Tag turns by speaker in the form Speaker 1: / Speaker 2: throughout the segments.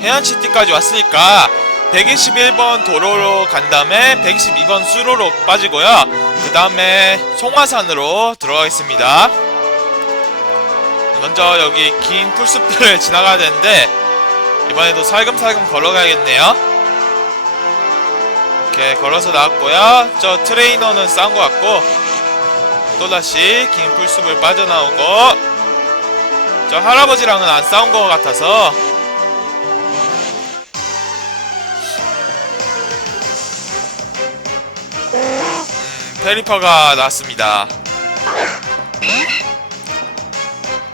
Speaker 1: 해안시티까지 왔으니까 121번 도로로 간 다음에 122번 수로로 빠지고요. 그 다음에 송화산으로 들어가겠습니다. 먼저 여기 긴 풀숲들을 지나가야 되는데 이번에도 살금살금 걸어가야겠네요. 이렇게 걸어서 나왔고요. 저 트레이너는 싸운 것 같고 또다시 긴 풀숲을 빠져나오고 저 할아버지랑은 안 싸운 것 같아서 페리퍼가 나왔습니다.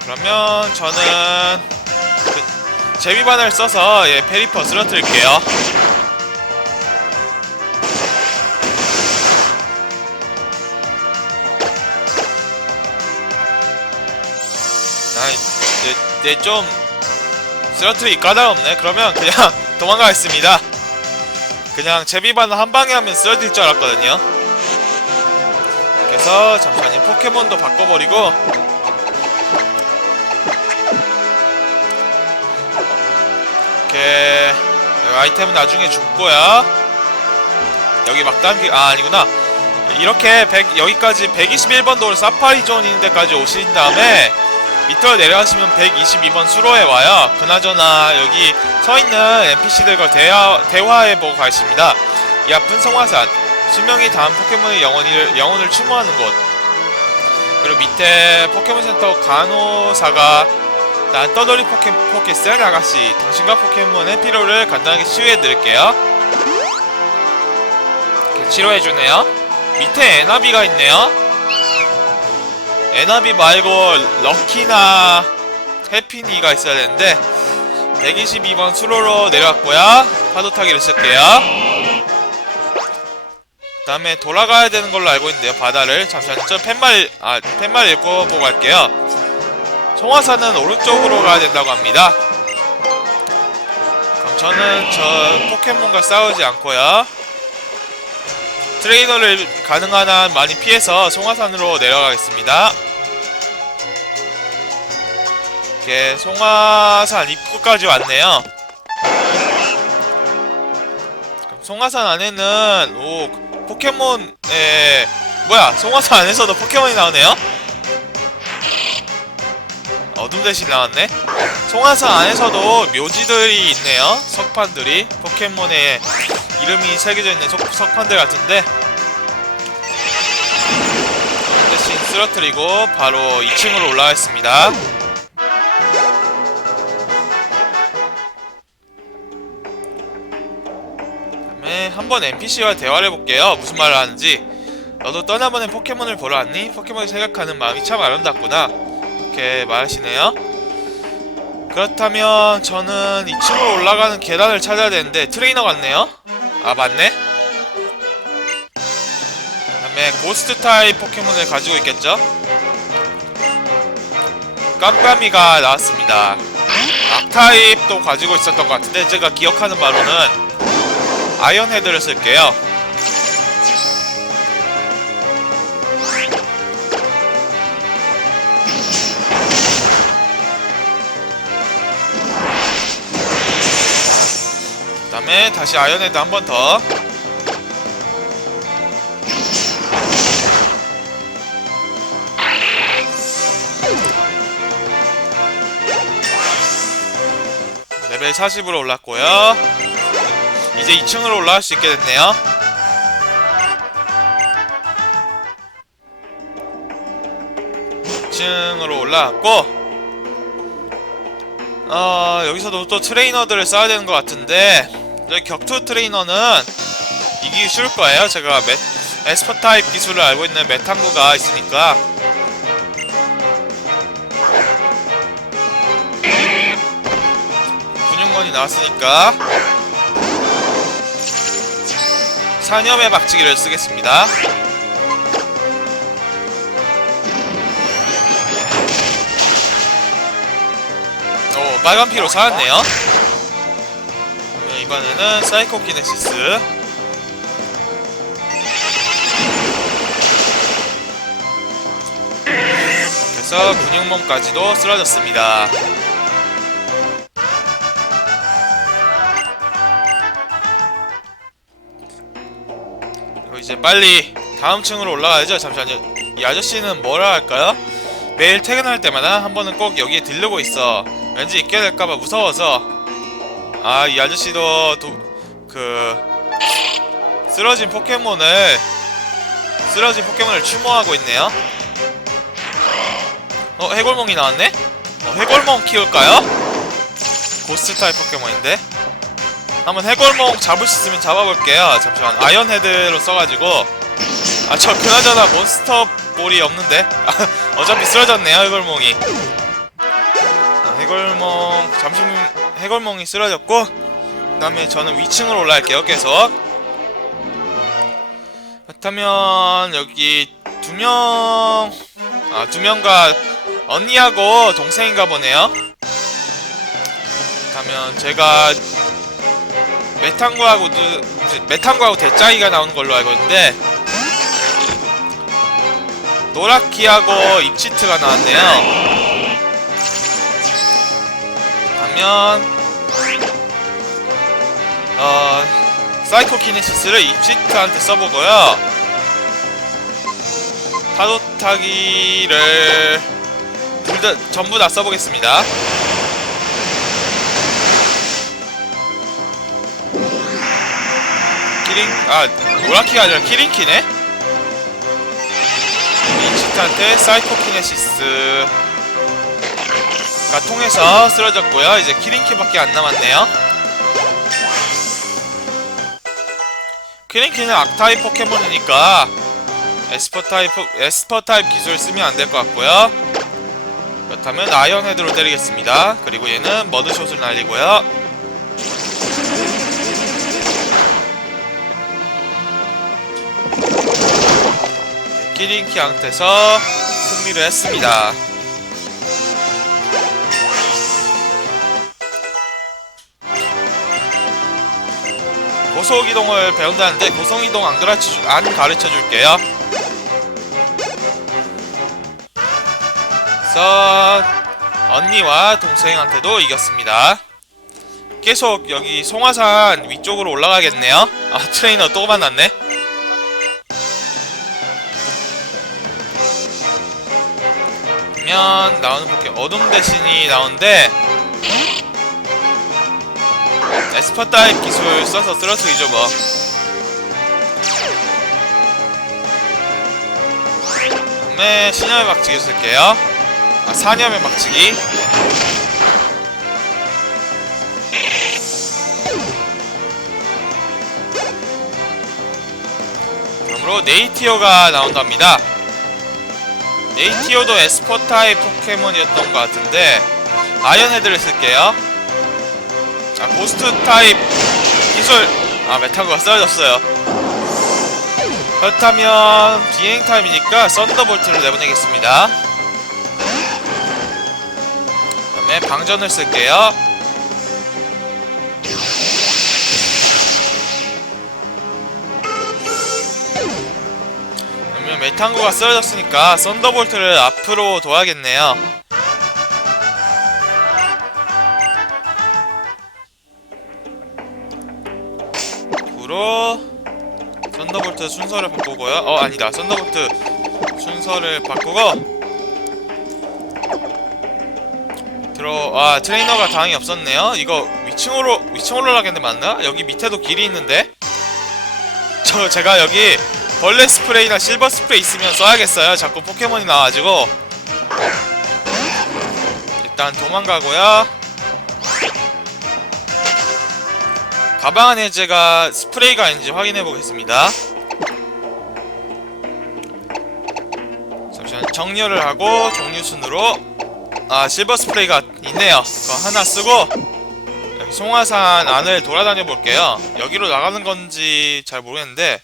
Speaker 1: 그러면 저는 그 제비반을 써서 예, 페리퍼 쓰러뜨릴게요. 아, 네, 네, 좀 쓰러트리 까다롭네. 그러면 그냥 도망가겠습니다. 그냥 제비반 한 방에 하면 쓰러질 줄 알았거든요. 그래서 잠시만요. 포켓몬도 바꿔버리고 이렇게 여기 아이템은 나중에 줄 거야. 여기 막단기 아 아니구나. 이렇게 100, 여기까지 121번 도로 사파리 존 있는 데까지 오신 다음에 밑으로 내려가시면 122번 수로에 와요. 그나저나 여기 서 있는 NPC들과 대화, 대화해보고 가겠습니다. 이 앞은 성화산, 수명이 다음 포켓몬의 영혼을, 영혼을 추모하는 곳. 그리고 밑에 포켓몬센터 간호사가 난 떠돌이 포켓, 포켓셀 아가씨, 당신과 포켓몬의 피로를 간단하게 치유해드릴게요. 이렇게 치료해주네요. 밑에 에나비가 있네요. 에나비 말고 럭키나 해피니가 있어야 되는데 122번 수로로 내려왔고요 파도 타기를 쓸게요 그 다음에 돌아가야 되는 걸로 알고 있는데요 바다를. 잠시만요. 저 팻말 아 팻말 읽어보고 갈게요. 송화산은 오른쪽으로 가야 된다고 합니다. 그럼 저는 저 포켓몬과 싸우지 않고요. 트레이너를 가능한 한 많이 피해서 송화산으로 내려가겠습니다. 이렇게 송화산 입구까지 왔네요. 송화산 안에는 오 포켓몬 에 뭐야 송화산 안에서도 포켓몬이 나오네요. 어둠 대신 나왔네. 송화산 안에서도 묘지들이 있네요. 석판들이 포켓몬의 이름이 새겨져 있는 석, 석판들 같은데 대신 쓰러뜨리고 바로 2층으로 올라가겠습니다. 한번 NPC와 대화를 해볼게요. 무슨 말을 하는지. 너도 떠나보낸 포켓몬을 보러 왔니? 포켓몬을 생각하는 마음이 참 아름답구나. 이렇게 말하시네요. 그렇다면 저는 2층으로 올라가는 계단을 찾아야 되는데 트레이너 같네요. 아 맞네. 그 다음에 고스트 타입 포켓몬을 가지고 있겠죠? 깜깜이가 나왔습니다. 악 타입도 가지고 있었던 것 같은데 제가 기억하는 바로는 아이언 헤드를 쓸게요. 그 다음에 다시 아이언 헤드 한 번 더. 레벨 40으로 올랐고요. 이제 2층으로 올라갈 수 있게 됐네요. 층으로 올라왔고 어 여기서도 또 트레이너들을 써야 되는 것 같은데 격투 트레이너는 이기기 쉬울 거예요. 제가 메, 에스퍼 타입 기술을 알고 있는 메탄구가 있으니까 근육몬이 나왔으니까 사념의 박치기를 쓰겠습니다. 오 빨간 피로 살았네요. 그러면 이번에는 사이코 키네시스 그래서 근육몸까지도 쓰러졌습니다. 빨리 다음 층으로 올라가야죠. 잠시만요. 이 아저씨는 뭐라 할까요? 매일 퇴근할 때마다 한 번은 꼭 여기에 들르고 있어. 왠지 잊게 될까봐 무서워서. 아, 이 아저씨도 도, 그 쓰러진 포켓몬을 쓰러진 포켓몬을 추모하고 있네요. 어, 해골몽이 나왔네? 어, 해골몽 키울까요? 고스트 타입 포켓몬인데. 한번 해골몽 잡을 수 있으면 잡아볼게요. 잠시만. 아이언 헤드로 써가지고. 아, 저 그나저나 몬스터 볼이 없는데? 아, 어차피 쓰러졌네요, 해골몽이. 아, 해골몽, 잠시 후 해골몽이 쓰러졌고, 그 다음에 저는 위층으로 올라갈게요, 계속. 그렇다면, 여기 두 명, 아, 두 명과 언니하고 동생인가 보네요. 그렇다면, 제가 메탄구하고 누, 메탄구하고 대짜기가 나오는 걸로 알고 있는데 노라키하고 입치트가 나왔네요. 반면 어 사이코키네시스를 입치트한테 써보고요. 파도타기를 둘 다 전부 다 써보겠습니다. 키링 아 노라키가 아니라 키링키네. 인치트한테 사이코키네시스 가 통해서 쓰러졌고요. 이제 키링키밖에 안 남았네요. 키링키는 악타입 포켓몬이니까 에스퍼 타입 포- 에스퍼 타입 기술 쓰면 안 될 것 같고요. 그렇다면 아이언 헤드로 때리겠습니다. 그리고 얘는 머드숏을 날리고요. 키링키 앙트에서 승리를 했습니다. 고속이동을 배운다는데 고속이동 안 가르쳐, 줄- 안 가르쳐 줄게요. 그래서 언니와 동생한테도 이겼습니다. 계속 여기 송화산 위쪽으로 올라가겠네요. 아 트레이너 또 만났네. 보면 나오는 포켓 어둠 대신이 나오는데 에스퍼 타입 기술 써서 쓰러트리죠 뭐. 다음에 신념의 막치기 쓸게요. 아 사념의 막치기. 다음으로 네이티어가 나온답니다 네이티어도 에스퍼 타입 포켓몬이었던 것 같은데 아이언 헤드를 쓸게요. 아 고스트 타입 기술. 아 메타고가 쓰러졌어요. 그렇다면 비행 타임이니까 썬더볼트를 내보내겠습니다. 그 다음에 방전을 쓸게요 메탄고가 쓰러졌으니까 썬더볼트를 앞으로 둬야겠네요 으로 썬더볼트 순서를 바꾸고요. 어 아니다. 썬더볼트 순서를 바꾸고 들어 아 트레이너가 다행히 없었네요. 이거 위층으로 위층 올라가겠는데 맞나? 여기 밑에도 길이 있는데 저 제가 여기 벌레 스프레이나 실버 스프레이 있으면 써야겠어요. 자꾸 포켓몬이 나와가지고 일단 도망가고요. 가방 안에 제가 스프레이가 아닌지 확인해 보겠습니다. 잠시만 정렬을 하고 종류 순으로 아 실버 스프레이가 있네요. 그거 하나 쓰고 송화산 안을 돌아다녀 볼게요. 여기로 나가는 건지 잘 모르겠는데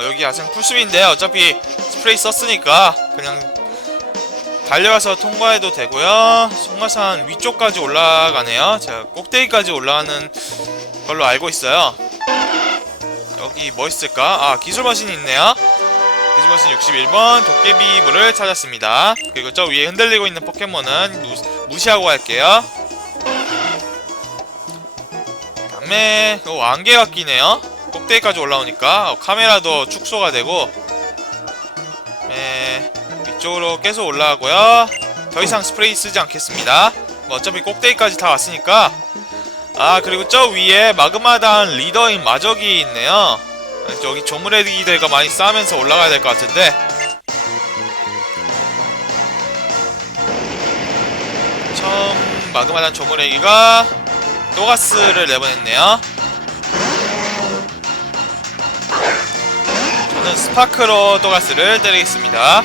Speaker 1: 어, 여기 야생 풀숲인데 어차피 스프레이 썼으니까 그냥 달려가서 통과해도 되고요. 송화산 위쪽까지 올라가네요. 제가 꼭대기까지 올라가는 걸로 알고 있어요. 여기 뭐 있을까? 아 기술 머신이 있네요. 기술 머신 61번 도깨비 물을 찾았습니다. 그리고 저 위에 흔들리고 있는 포켓몬은 무, 무시하고 갈게요. 다음에 어, 안개가 끼네요. 꼭 꼭대기까지 올라오니까 카메라도 축소가 되고 네, 위쪽으로 계속 올라가고요. 더 이상 스프레이 쓰지 않겠습니다. 뭐 어차피 꼭대기까지 다 왔으니까. 아 그리고 저 위에 마그마단 리더인 마적이 있네요. 저기 조무레기들과 많이 싸우면서 올라가야 될 것 같은데. 처음 마그마단 조무레기가 또가스를 내보냈네요 저는 스파크로 또가스를 때리겠습니다.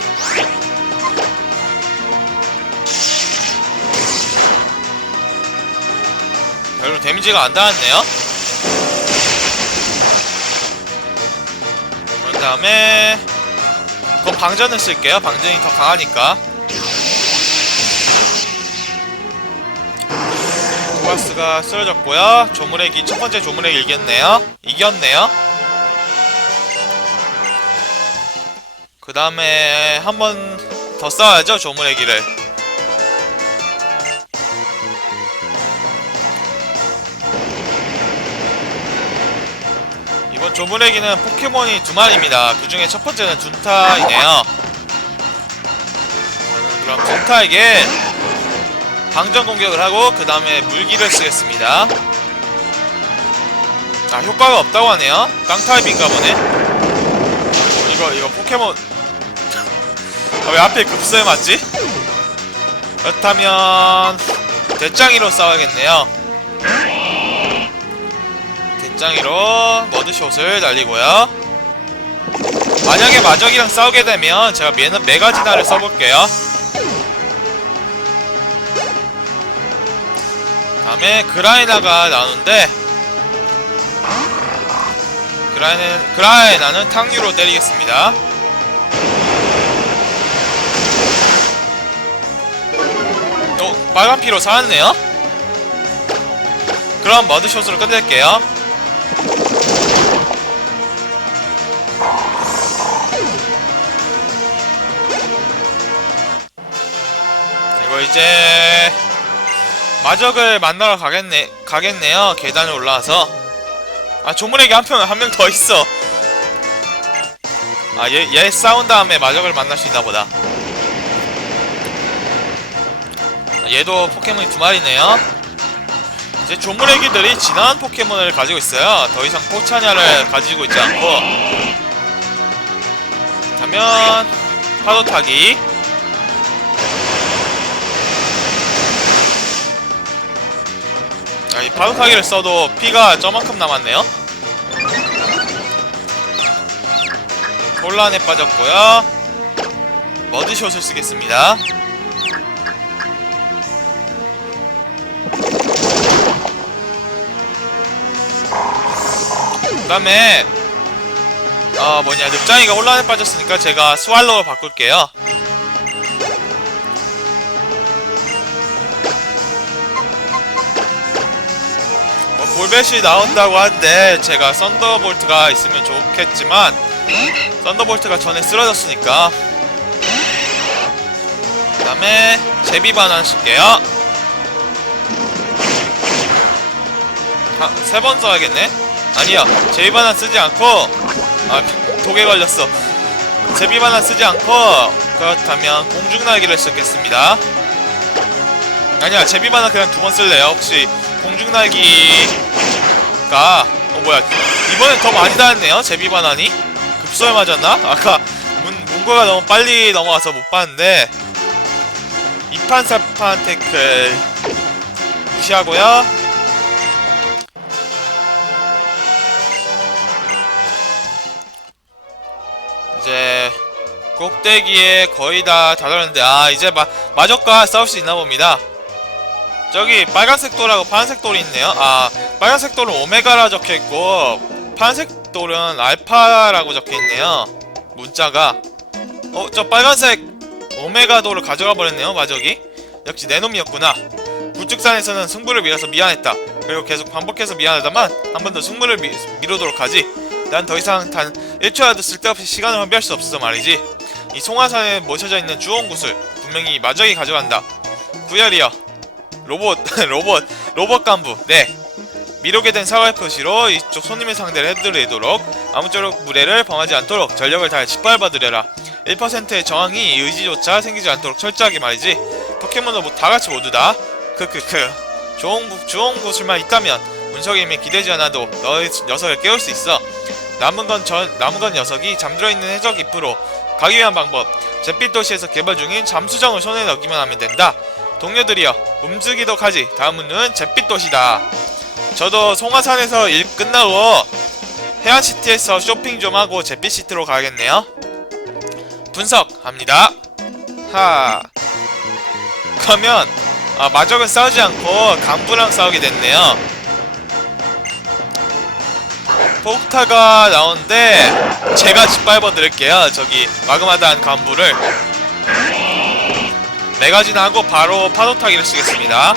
Speaker 1: 별로 데미지가 안 닿았네요. 그런 다음에 그럼 방전을 쓸게요. 방전이 더 강하니까. 토가스가 쓰러졌고요. 조물액이 첫 번째 조물액 이겼네요. 이겼네요 그 다음에 한 번 더 싸워야죠 조물애기를 이번 조물애기는 포켓몬이 두 마리입니다. 그 중에 첫 번째는 둔타이네요. 그럼 둔타에게 방전 공격을 하고 그 다음에 물기를 쓰겠습니다. 아 효과가 없다고 하네요. 깡타입인가 보네. 어, 이거 이거 포켓몬 아, 왜 앞에 급소에 맞지? 그렇다면 대짱이로 싸워야겠네요. 대짱이로 머드숏을 날리고요. 만약에 마적이랑 싸우게 되면 제가 메, 메가지나를 써볼게요. 다음에 그라이나가 나오는데 그라이나, 그라이나는 탕류로 때리겠습니다 빨간 피로 살았네요? 그럼 머드숏으로 끝낼게요. 그리고 이제 마적을 만나러 가겠네 가겠네요. 계단을 올라와서 아 조문에게 한명한 명 더 있어. 아얘 얘 싸운 다음에 마적을 만날 수 있나 보다. 얘도 포켓몬이 두 마리네요. 이제 조물애기들이 진화한 포켓몬을 가지고 있어요. 더 이상 포차냐를 가지고 있지 않고. 하면 파도 타기. 아, 이 파도 타기를 써도 피가 저만큼 남았네요. 혼란에 빠졌고요. 머드숏을 쓰겠습니다. 그 다음에 어 뭐냐 늑장이가 혼란에 빠졌으니까 제가 스왈로우 바꿀게요. 뭐 골벳이 나온다고 하는데 제가 썬더볼트가 있으면 좋겠지만 썬더볼트가 전에 쓰러졌으니까. 그 다음에 제비바난 쓸게요. 세 번 써야겠네 아니야 제비바나 쓰지 않고 아 독에 걸렸어. 제비바나 쓰지 않고 그렇다면 공중날개를 쓰겠습니다. 아니야 제비바나 그냥 두 번 쓸래요? 혹시 공중날기가 어 뭐야 이번엔 더 많이 닿았네요 제비바나니? 급소에 맞았나? 아까 문, 문구가 너무 빨리 넘어와서 못 봤는데. 이판사판 태클. 무시하고요 이제 꼭대기에 거의 다 다다랐는데 아 이제 마, 마적과 싸울 수 있나 봅니다. 저기 빨간색 돌하고 파란색 돌이 있네요. 아 빨간색 돌은 오메가라 적혀있고 파란색 돌은 알파라고 적혀있네요. 문자가. 어 저 빨간색 오메가 돌을 가져가 버렸네요 마적이. 역시 내 놈이었구나. 불축산에서는 승부를 미뤄서 미안했다. 그리고 계속 반복해서 미안하다만 한 번 더 승부를 미, 미루도록 하지 난 더 이상 단 1초라도 쓸데없이 시간을 허비할 수 없어 말이지. 이 송화산에 모셔져 있는 주원 구슬 분명히 마저이 가져간다. 구열이여. 로봇, 로봇, 로봇 간부. 네. 미로게 된 사과의 표시로 이쪽 손님의 상대를 해드리도록 아무쪼록 무례를 범하지 않도록 전력을 다해 짓밟아드려라 1%의 저항이 의지조차 생기지 않도록 철저하게 말이지 포켓몬도 뭐 다같이 모두 다 크크크 좋은, 곳- 좋은 곳을만 있다면 운석이 이미 기대지 않아도 너의 녀석을 깨울 수 있어. 남은 건 전, 남은 건 녀석이 잠들어 있는 해적 잎으로 가기 위한 방법. 잿빛 도시에서 개발 중인 잠수정을 손에 넣기만 하면 된다. 동료들이여 움직이도록 하지. 다음은 잿빛 도시다. 저도 송화산에서 일 끝나고 해안시티에서 쇼핑 좀 하고 잿빛시티로 가야겠네요. 분석합니다. 하. 그러면 아, 마적은 싸우지 않고 간부랑 싸우게 됐네요 폭타가 나오는데 제가 짓밟아 드릴게요. 저기 마그마다한 간부를. 매가진 하고 바로 파도 타기를 쓰겠습니다.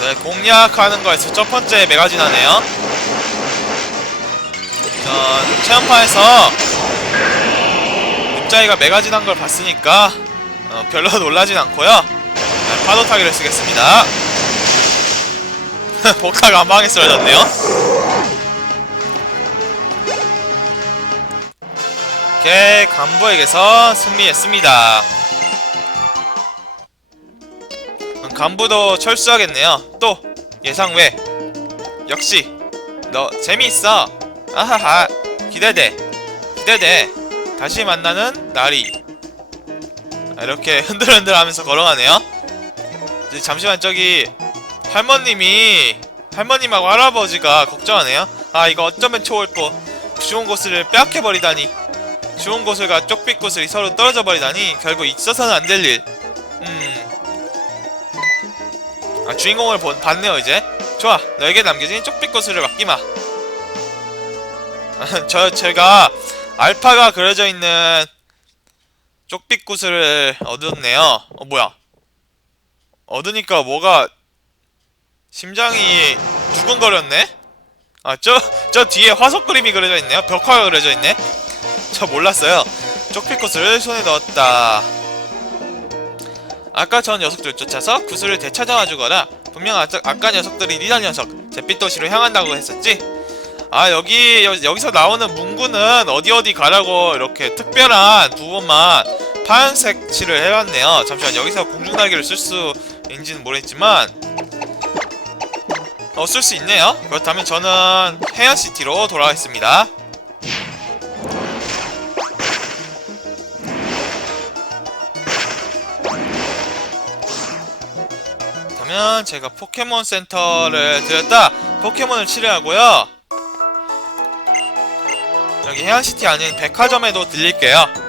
Speaker 1: 자, 공략하는 거에서 첫 번째 매가진 하네요. 전 체험판에서 립자이가 매가진 한 걸 봤으니까 어, 별로 놀라진 않고요. 네, 파도 타기를 쓰겠습니다 복사가 한 방에 쓰러졌네요 이렇게 간부에게서 승리했습니다. 음, 간부도 철수하겠네요. 또 예상 외. 역시 너 재미있어. 아하하 기대돼. 기대돼. 다시 만나는 날이. 아, 이렇게 흔들흔들 하면서 걸어가네요. 잠시만 저기 할머님이 할머님하고 할아버지가 걱정하네요 아 이거 어쩌면 좋을 거 좋은 곳을 빼앗겨 버리다니 좋은 곳을과 쪽빛 곳을 서로 떨어져 버리다니 결국 있어서는 안 될 일. 음. 아 주인공을 본, 봤네요 이제. 좋아, 너에게 남겨진 쪽빛 곳을 맡기마. 저 제가 알파가 그려져 있는 쪽빛 구슬을 얻었네요. 어 뭐야? 얻으니까 뭐가 심장이 두근거렸네? 아 저 저 뒤에 화석 그림이 그려져 있네요. 벽화가 그려져 있네. 저 몰랐어요. 구슬을 손에 넣었다. 아까 전 녀석들 쫓아서 구슬을 되찾아와 주거라. 분명 아, 아까 녀석들이 리더 녀석 잿빛 도시로 향한다고 했었지. 아 여기 여, 여기서 나오는 문구는 어디 어디 가라고 이렇게 특별한 부분만 파란색 칠을 해놨네요. 잠시만 여기서 공중날개를 쓸수 있는지는 모르겠지만 어 쓸 수 있네요. 그렇다면 저는 해안시티로 돌아가겠습니다. 그러면 제가 포켓몬 센터를 들렸다 포켓몬을 치료하고요. 여기 해안시티 아닌 백화점에도 들릴게요.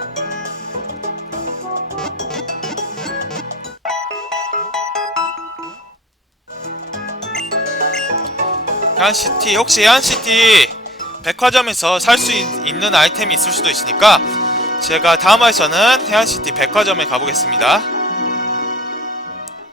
Speaker 1: 해안시티 혹시 해안시티 백화점에서 살 수 있는 아이템이 있을 수도 있으니까 제가 다음 화에서는 해안시티 백화점에 가보겠습니다.